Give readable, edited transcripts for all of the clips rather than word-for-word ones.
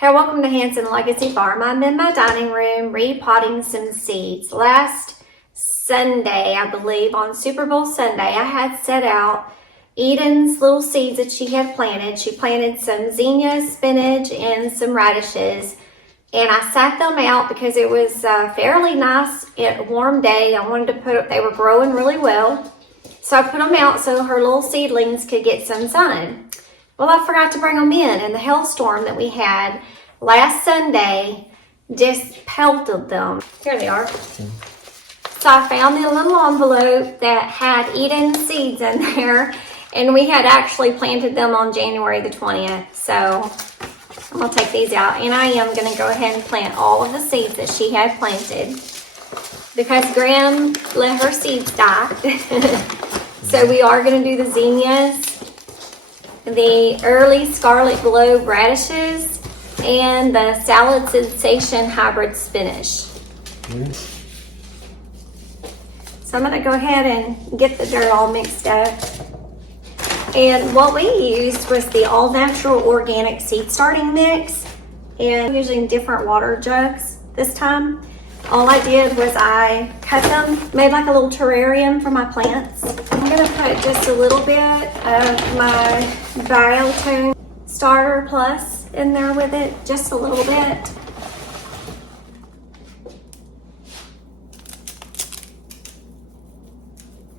Hey, welcome to Hanson Legacy Farm. I'm in my dining room repotting some seeds. Last Sunday, I believe, on Super Bowl Sunday, I had set out Eden's little seeds that she had planted. She planted some zinnias, spinach, and some radishes. And I sat them out because it was a fairly nice, warm day. I wanted to they were growing really well. So I put them out so her little seedlings could get some sun. Well, I forgot to bring them in, and the hailstorm that we had last Sunday just pelted them. Here they are. So I found the little envelope that had Eden seeds in there, and we had actually planted them on January the 20th. So I'm gonna take these out, and I am gonna go ahead and plant all of the seeds that she had planted because Graham let her seeds die. So we are gonna do the zinnias, the early scarlet globe radishes, and the salad sensation hybrid spinach. Yes. So I'm going to go ahead and get the dirt all mixed up. And what we used was the all natural organic seed starting mix, and using different water jugs this time. All I did was I cut them, made like a little terrarium for my plants. I'm gonna put just a little bit of my Biotone Starter Plus in there with it, just a little bit.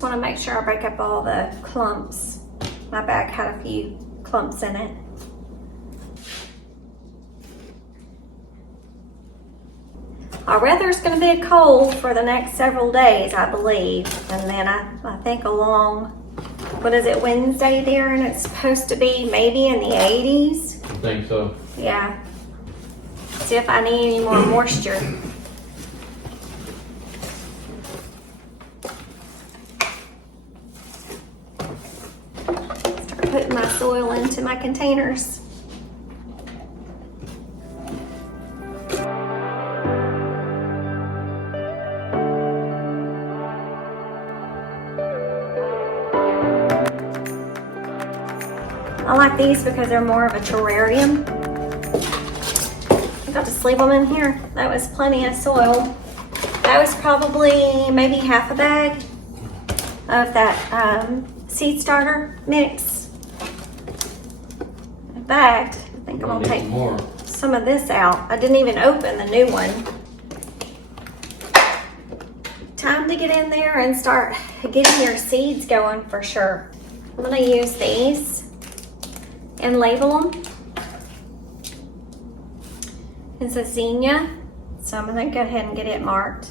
Want to make sure I break up all the clumps. My bag had a few clumps in it. Our weather's going to be cold for the next several days, I believe. And then I think along, what is it, Wednesday, Darren? It's supposed to be maybe in the 80s. I think so. Yeah. See if I need any more moisture. Start putting my soil into my containers. I like these because they're more of a terrarium. I got to sleeve them in here. That was plenty of soil. That was probably maybe half a bag of that seed starter mix. In fact, I think I'm gonna take more. Some of this out. I didn't even open the new one. Time to get in there and start getting your seeds going for sure. I'm gonna use these and label them. It's a zinnia, so I'm gonna go ahead and get it marked.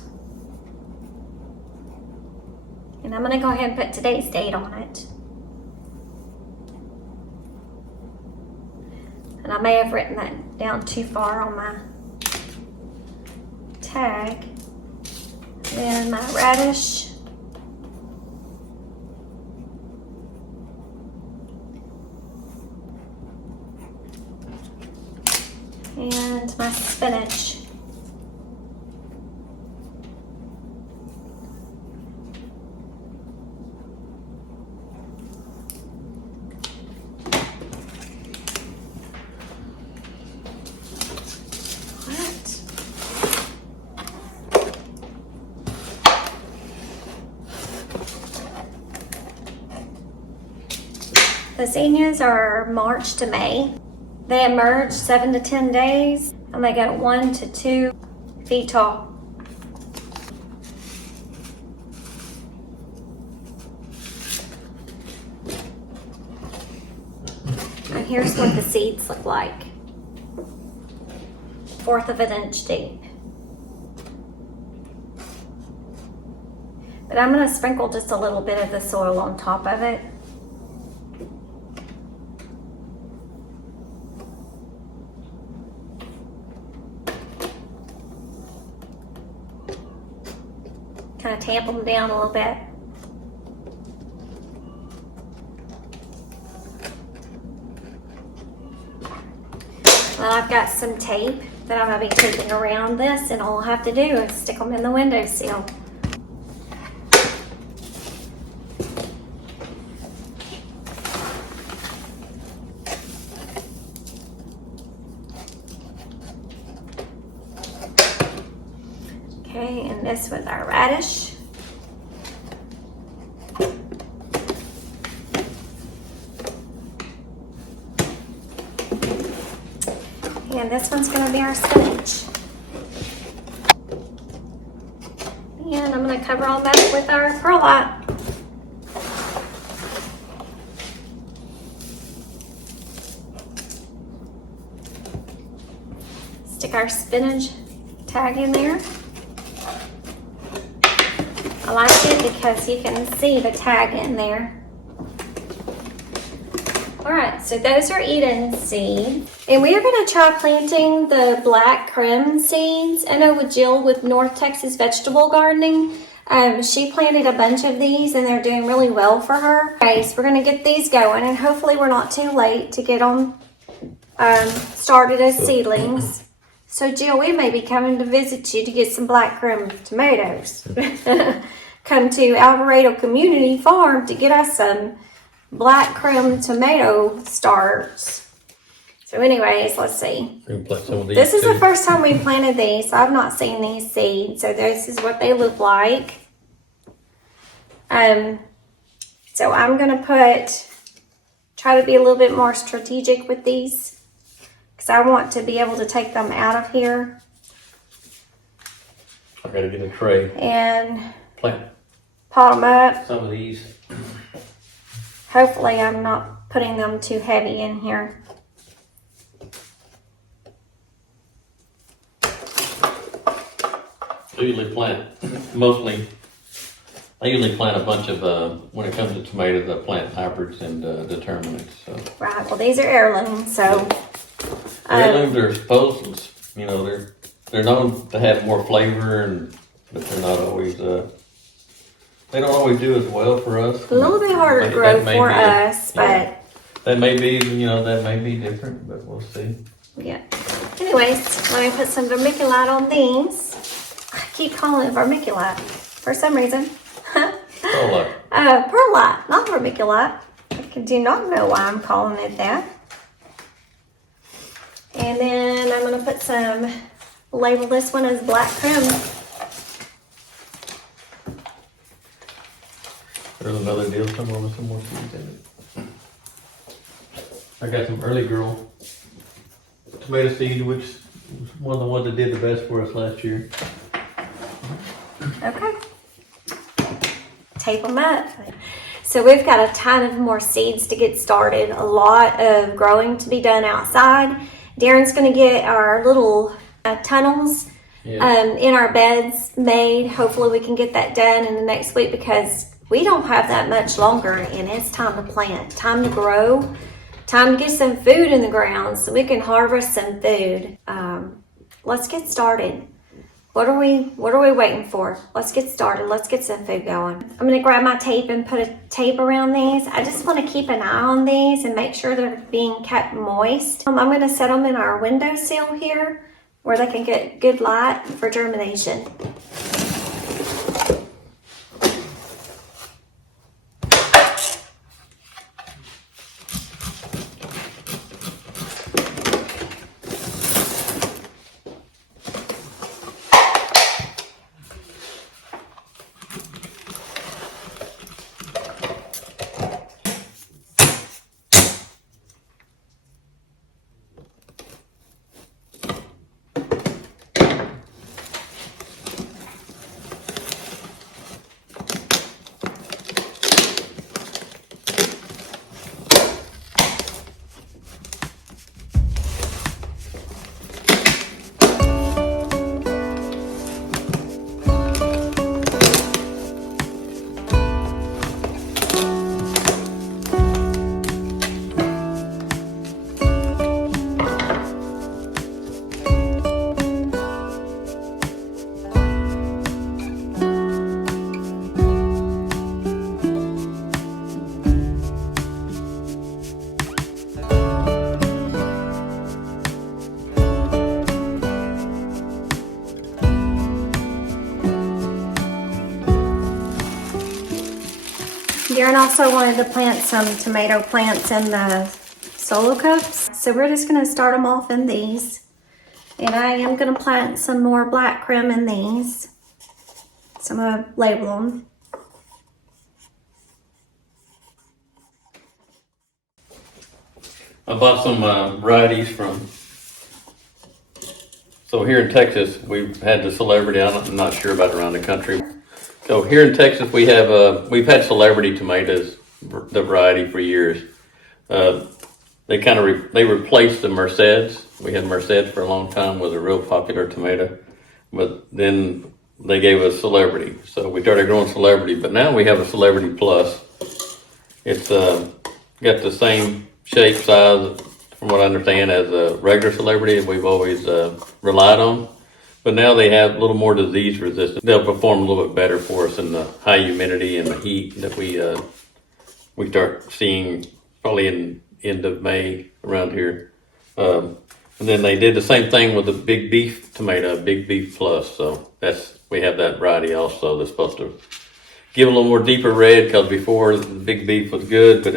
And I'm gonna go ahead and put today's date on it. And I may have written that down too far on my tag. Then my radish. And my spinach. The zinnias are March to May. They emerge 7 to 10 days, and they get 1 to 2 feet tall. And here's what the seeds look like. 1/4 of an inch deep. But I'm going to sprinkle just a little bit of the soil on top of it. Kind of tamp them down a little bit. Well, I've got some tape that I'm going to be taping around this, and all I'll have to do is stick them in the windowsill. Okay, and this with our radish. And this one's gonna be our spinach. And I'm gonna cover all that with our perlite. Stick our spinach tag in there. I like it because you can see the tag in there. All right, so those are Eden seeds. And we are gonna try planting the black creme seeds. I know with Jill with North Texas Vegetable Gardening, she planted a bunch of these and they're doing really well for her. Okay, so we're gonna get these going and hopefully we're not too late to get them started as seedlings. So Jill, we may be coming to visit you to get some black creme tomatoes. Come to Alvarado Community Farm to get us some black creme tomato starts. So anyways, let's see. This is the first time we planted these. I've not seen these seeds, so this is what they look like. So I'm gonna try to be a little bit more strategic with these because I want to be able to take them out of here. I gotta get a tray and plant pot them up. some of these. Hopefully I'm not putting them too heavy in here. I usually plant I usually plant a bunch of, when it comes to tomatoes, I plant hybrids and determinants. So. Right, well these are heirlooms, so. Heirlooms are supposed, you know, they're known to have more flavor, but they're not always, they don't always do as well for us. A little bit harder to grow for us, but. That may be, that may be different, but we'll see. Yeah. Anyways, let me put some vermiculite on these. I keep calling it vermiculite for some reason. Perlite. Perlite, not vermiculite. I do not know why I'm calling it that. And then I'm going to put label this one as black creme. There's another deal somewhere with some more seeds in it. I got some early girl tomato seed, which was one of the ones that did the best for us last year. Okay. Tape them up. So we've got a ton of more seeds to get started. A lot of growing to be done outside. Darren's going to get our little tunnels in our beds made. Hopefully we can get that done in the next week because we don't have that much longer and it's time to plant, time to grow, time to get some food in the ground so we can harvest some food. Let's get started. What are we waiting for? Let's get started. Let's get some food going. I'm gonna grab my tape and put a tape around these. I just wanna keep an eye on these and make sure they're being kept moist. I'm gonna set them in our windowsill here where they can get good light for germination. Darren also wanted to plant some tomato plants in the solo cups. So we're just gonna start them off in these. And I am gonna plant some more black creme in these. So I'm going to label them. I bought some varieties from. So here in Texas, we've had the celebrity. I'm not sure about around the country. So here in Texas, we've had celebrity tomatoes, the variety for years. They kind of they replaced the Merceds. We had Merceds for a long time, was a real popular tomato, but then they gave us Celebrity, so we started growing Celebrity. But now we have a Celebrity Plus. It's got the same shape, size, from what I understand, as a regular Celebrity that we've always relied on. But now they have a little more disease resistance. They'll perform a little bit better for us in the high humidity and the heat that we start seeing probably in end of May around here. And then they did the same thing with the Big Beef tomato, Big Beef Plus. So we have that variety also that's supposed to give a little more deeper red, because before the Big Beef was good, but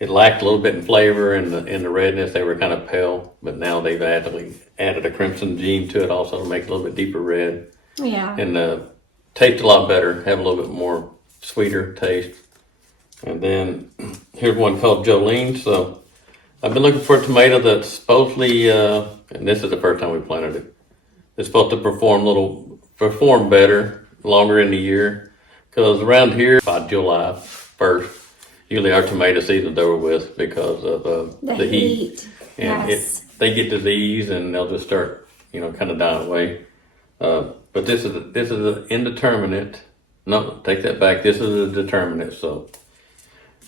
it lacked a little bit in flavor and the redness. They were kind of pale, but now they've added a crimson gene to it also to make it a little bit deeper red. Yeah. And taste a lot better, have a little bit more sweeter taste. And then here's one called Jolene. So I've been looking for a tomato that's supposedly, and this is the first time we planted it. It's supposed to perform better, longer in the year. Because around here, by July 1st, usually our tomato season's over with because of the heat. And yes. They get disease and they'll just start, kind of dying away. But this is an indeterminate. No, take that back. This is a determinate. So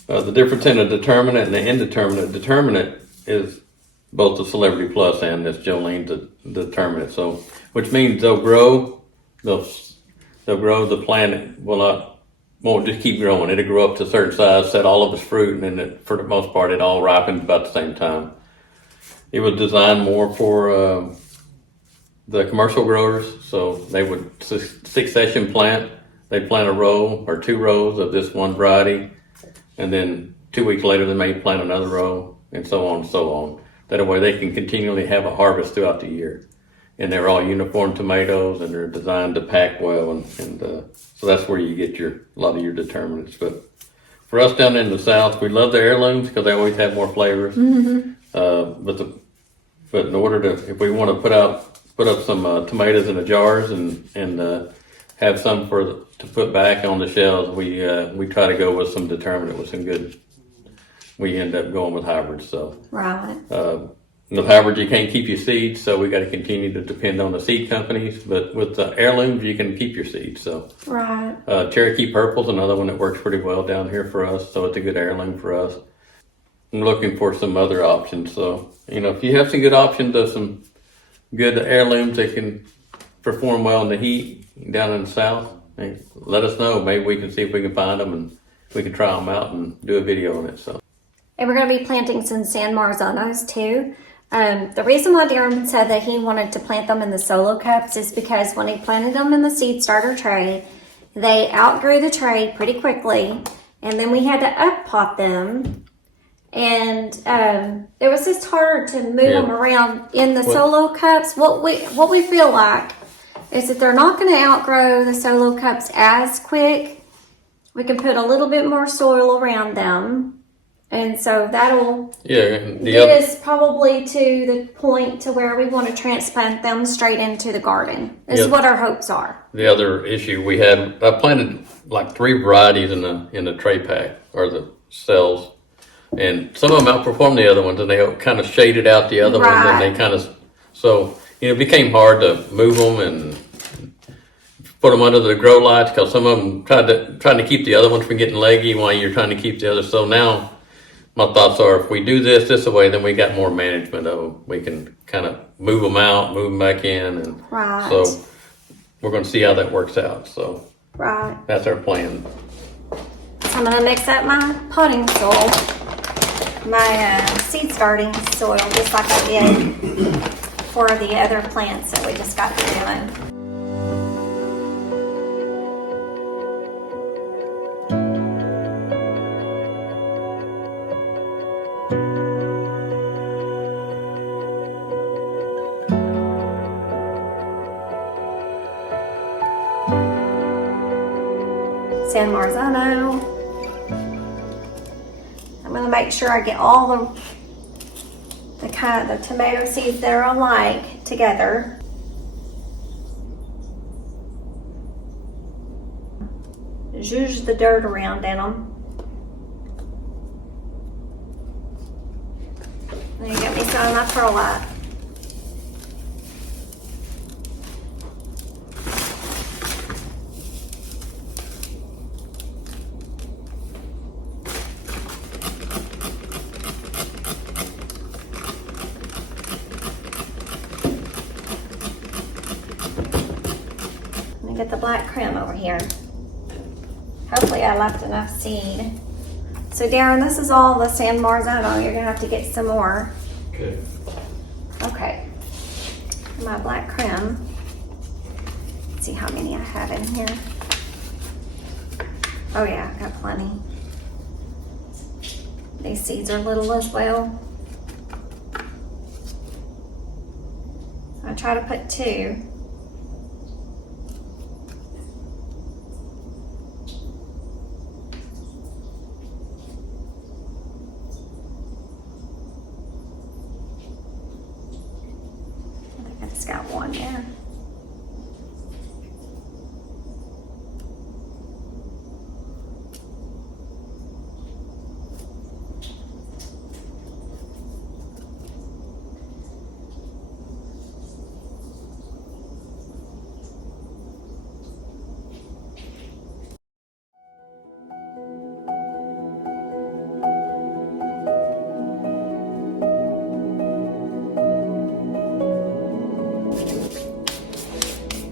the difference in a determinate and the indeterminate. Determinate is both the Celebrity Plus and this Jolene determinate. So, which means they'll grow the plant won't just keep growing. It'll grow up to a certain size, set all of its fruit, and then for the most part, it all ripens about the same time. It was designed more for the commercial growers, so they would succession plant. They plant a row or 2 rows of this one variety, and then 2 weeks later they may plant another row, and so on and so on. That way they can continually have a harvest throughout the year. And they're all uniform tomatoes, and they're designed to pack well, and so that's where you get a lot of your determinants. But for us down in the South, we love the heirlooms because they always have more flavors. Mm-hmm. But in order if we want to put up some tomatoes in the jars and have some to put back on the shelves, we try to go with some determinant with some good. We end up going with hybrids. So right. The hybrid, you can't keep your seeds, so we got to continue to depend on the seed companies. But with the heirlooms, you can keep your seeds. So right. Cherokee Purple's another one that works pretty well down here for us. So it's a good heirloom for us. I'm looking for some other options. So if you have some good options of some good heirlooms that can perform well in the heat down in the South, let us know. Maybe we can see if we can find them and we can try them out and do a video on it. So. And we're going to be planting some San Marzanos too. The reason why Darren said that he wanted to plant them in the solo cups is because when he planted them in the seed starter tray, they outgrew the tray pretty quickly, and then we had to up-pot them, and it was just harder to move them around in the solo cups. What we feel like is that they're not going to outgrow the solo cups as quick. We can put a little bit more soil around them. And so that'll get us probably to the point to where we want to transplant them straight into the garden. This is what our hopes are. The other issue we had, I planted like 3 varieties in the tray pack or the cells, and some of them outperformed the other ones, and they kind of shaded out the other ones, and they kind of it became hard to move them and put them under the grow lights because some of them trying to keep the other ones from getting leggy while you're trying to keep the others. So now. My thoughts are if we do this way, then we got more management of them. We can kind of move them out, move them back in. And so we're going to see how that works out. So that's our plan. So I'm going to mix up my potting soil, my seed starting soil, just like I did for the other plants that we just got to doing. San Marzano. I'm going to make sure I get all the tomato seeds that are alike together. Zhuzh the dirt around in them. And you got me some of my perlite. Let me get the black creme over here. Hopefully I left enough seed. So Darren, this is all the San Marzano. You're gonna have to get some more. Okay. Okay. My black creme. Let's see how many I have in here. Oh yeah, I've got plenty. These seeds are little as well. I try to put 2. I just got 1 there.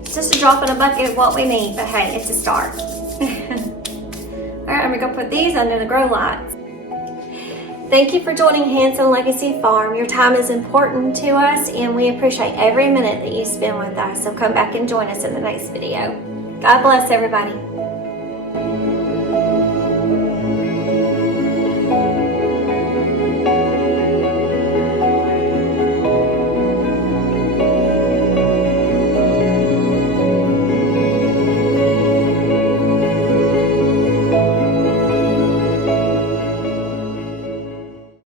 It's just a drop in a bucket of what we need, but hey, it's a start. Alright, I'm gonna go put these under the grow lights. Thank you for joining Hanson Legacy Farm. Your time is important to us and we appreciate every minute that you spend with us. So come back and join us in the next video. God bless everybody.